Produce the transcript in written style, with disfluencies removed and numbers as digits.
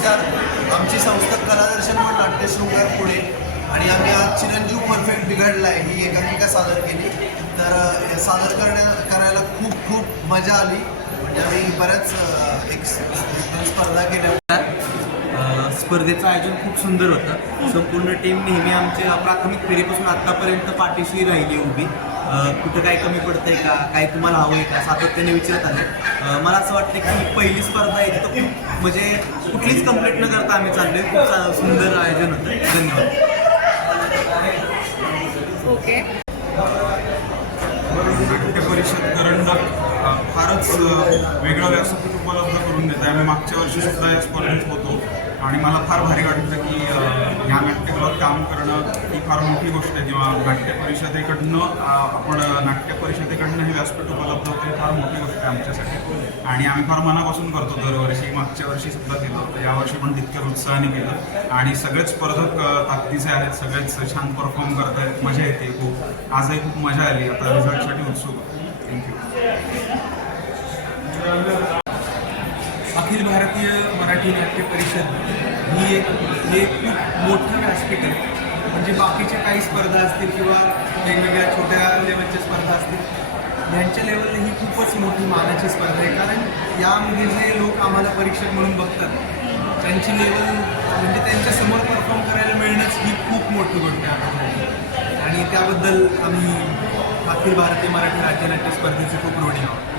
नमस्कार. आमची संस्था कलादर्शन म्हणून नाट्यशृंगार पुणे आणि आम्ही आज चिरंजीव परफेक्ट बिघडलाय ही एकांकिका सादर केली. तर सादर करायला खूप खूप मजा आली. म्हणजे आम्ही बऱ्याच स्पर्धा केल्या. स्पर्धेचं आयोजन खूप सुंदर होतं. संपूर्ण टीम नेहमी आमच्या प्राथमिक फेरीपासून आत्तापर्यंत पाठीशी राहिली उभी. कुठं काय कमी पडतंय का, काय तुम्हाला हवं आहे का, सातत्याने विचारत आले. मला असं वाटतं की पहिली स्पर्धा आहे तर खूप म्हणजे कुठलीच कंप्लीट न करता आम्ही चाललोय. खूप सुंदर आयोजन होतं. धन्यवाद. ओके. नाट्य परिषद करंडक फारच वेगळं व्यासपीठ उपलब्ध करून देत आहे. मी मागच्या वर्षी सुद्धा या स्पर्धेत होतो आणि मला फार भारी वाटतं की ह्या नाट्यगृहात काम करणं ही फार मोठी गोष्ट आहे. जेव्हा नाट्य परिषदेकडनं आपण नाट्य परिषदेकडनं हे व्यासपीठ उपलब्ध होतं ही फार मोठी गोष्ट आहे आमच्यासाठी आणि आम्ही फार मनापासून करतो दरवर्षी. मागच्या वर्षी सुद्धा केलं होतं, यावर्षी पण तितक्याच उत्साहाने केलं आणि सगळेच स्पर्धक ताकदीचे आहेत, सगळेच छान परफॉर्म करत आहेत. मजा येते खूप. आजही खूप मजा आली. आता रिझल्टसाठी उत्सुक. थँक्यू. अखिल भारतीय मराठी नाट्य परिषद ही एक खूप मोठं व्यासपीठ आहे. म्हणजे बाकीच्या काही स्पर्धा असतील किंवा वेगवेगळ्या छोट्या लेवलच्या स्पर्धा असतील, ह्यांच्या लेवलला ही खूपच मोठी मानाची स्पर्धा आहे. कारण यामध्ये जे लोक आम्हाला परीक्षक म्हणून बघतात त्यांची लेवल म्हणजे त्यांच्यासमोर परफॉर्म करायला मिळणंच ही खूप मोठी गोष्ट आहे आम्हाला आणि त्याबद्दल आम्ही अखिल भारतीय मराठी राज्य नाट्य स्पर्धेचे खूप ऋणी आहोत.